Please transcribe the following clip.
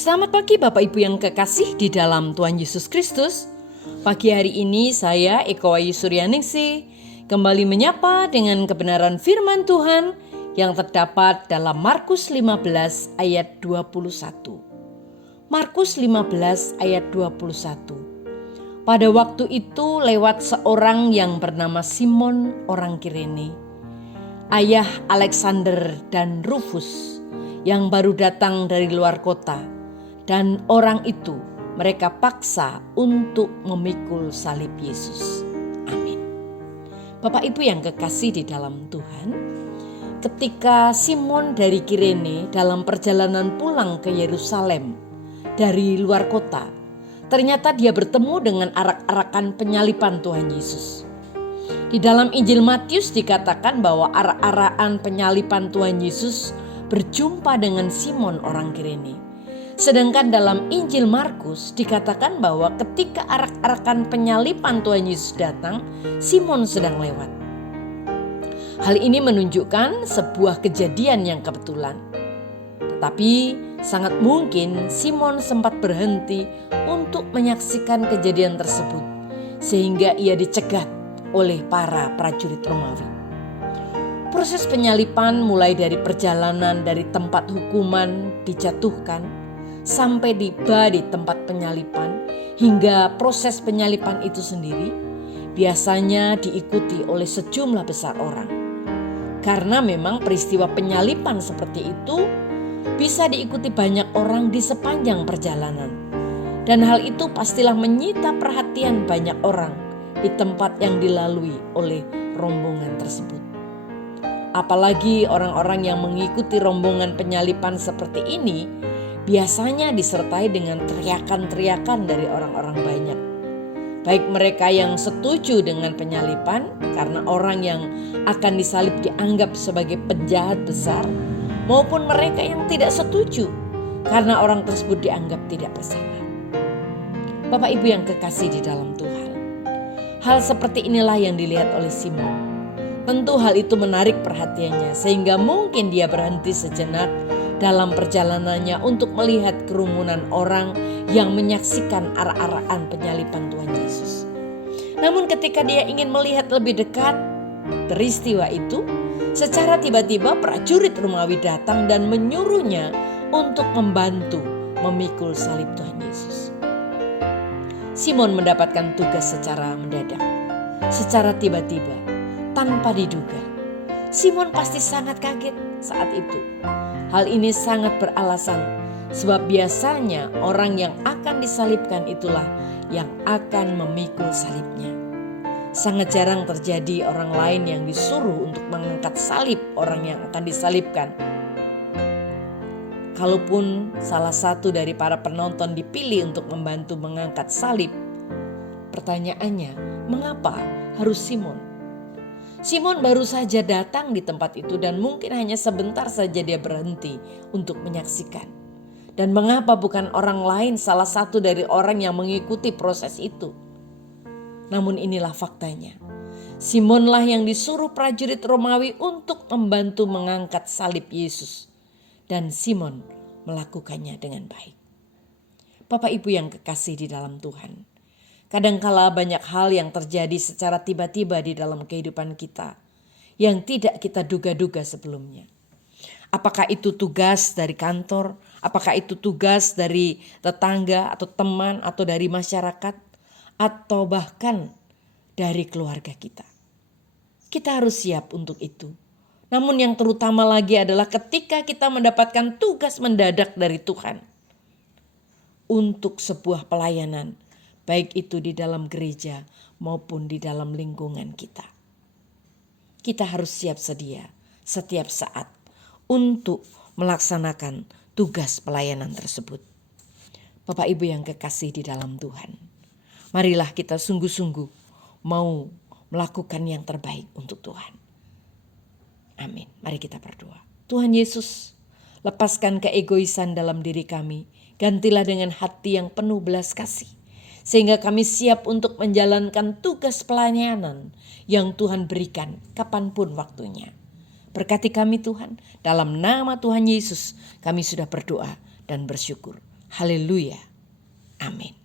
Selamat pagi Bapak Ibu yang kekasih di dalam Tuhan Yesus Kristus. Pagi hari ini saya Eko Wayu Suryaningsih kembali menyapa dengan kebenaran firman Tuhan yang terdapat dalam Markus 15 ayat 21. Markus 15 ayat 21. Pada waktu itu lewat seorang yang bernama Simon orang Kirene, ayah Alexander dan Rufus yang baru datang dari luar kota. Dan orang itu mereka paksa untuk memikul salib Yesus. Amin. Bapak Ibu yang kekasih di dalam Tuhan, ketika Simon dari Kirene dalam perjalanan pulang ke Yerusalem dari luar kota, ternyata dia bertemu dengan arak-arakan penyaliban Tuhan Yesus. Di dalam Injil Matius dikatakan bahwa arak-arakan penyaliban Tuhan Yesus berjumpa dengan Simon orang Kirene. Sedangkan dalam Injil Markus dikatakan bahwa ketika arak-arakan penyaliban Tuhan Yesus datang, Simon sedang lewat. Hal ini menunjukkan sebuah kejadian yang kebetulan. Tetapi sangat mungkin Simon sempat berhenti untuk menyaksikan kejadian tersebut, sehingga ia dicegat oleh para prajurit Romawi. Proses penyaliban mulai dari perjalanan dari tempat hukuman dijatuhkan, sampai tiba di tempat penyaliban, hingga proses penyaliban itu sendiri biasanya diikuti oleh sejumlah besar orang. Karena memang peristiwa penyaliban seperti itu bisa diikuti banyak orang di sepanjang perjalanan. Dan hal itu pastilah menyita perhatian banyak orang di tempat yang dilalui oleh rombongan tersebut. Apalagi orang-orang yang mengikuti rombongan penyaliban seperti ini biasanya disertai dengan teriakan-teriakan dari orang-orang banyak. Baik mereka yang setuju dengan penyaliban karena orang yang akan disalib dianggap sebagai penjahat besar, maupun mereka yang tidak setuju karena orang tersebut dianggap tidak bersalah. Bapak Ibu yang kekasih di dalam Tuhan, hal seperti inilah yang dilihat oleh Simon. Tentu hal itu menarik perhatiannya sehingga mungkin dia berhenti sejenak dalam perjalanannya untuk melihat kerumunan orang yang menyaksikan arak-arakan penyaliban Tuhan Yesus. Namun ketika dia ingin melihat lebih dekat peristiwa itu, secara tiba-tiba prajurit Romawi datang dan menyuruhnya untuk membantu memikul salib Tuhan Yesus. Simon mendapatkan tugas secara mendadak, secara tiba-tiba, tanpa diduga. Simon pasti sangat kaget saat itu. Hal ini sangat beralasan sebab biasanya orang yang akan disalibkan itulah yang akan memikul salibnya. Sangat jarang terjadi orang lain yang disuruh untuk mengangkat salib orang yang akan disalibkan. Kalaupun salah satu dari para penonton dipilih untuk membantu mengangkat salib, pertanyaannya, mengapa harus Simon? Simon baru saja datang di tempat itu dan mungkin hanya sebentar saja dia berhenti untuk menyaksikan. Dan mengapa bukan orang lain salah satu dari orang yang mengikuti proses itu? Namun inilah faktanya. Simonlah yang disuruh prajurit Romawi untuk membantu mengangkat salib Yesus. Dan Simon melakukannya dengan baik. Bapak Ibu yang kekasih di dalam Tuhan, kadangkala banyak hal yang terjadi secara tiba-tiba di dalam kehidupan kita yang tidak kita duga-duga sebelumnya. Apakah itu tugas dari kantor, apakah itu tugas dari tetangga atau teman atau dari masyarakat atau bahkan dari keluarga kita. Kita harus siap untuk itu. Namun yang terutama lagi adalah ketika kita mendapatkan tugas mendadak dari Tuhan untuk sebuah pelayanan, baik itu di dalam gereja maupun di dalam lingkungan kita. Kita harus siap sedia setiap saat untuk melaksanakan tugas pelayanan tersebut. Bapak Ibu yang kekasih di dalam Tuhan, marilah kita sungguh-sungguh mau melakukan yang terbaik untuk Tuhan. Amin. Mari kita berdoa. Tuhan Yesus, lepaskan keegoisan dalam diri kami, gantilah dengan hati yang penuh belas kasih, sehingga kami siap untuk menjalankan tugas pelayanan yang Tuhan berikan kapanpun waktunya. Berkati kami Tuhan, dalam nama Tuhan Yesus kami sudah berdoa dan bersyukur. Haleluya. Amin.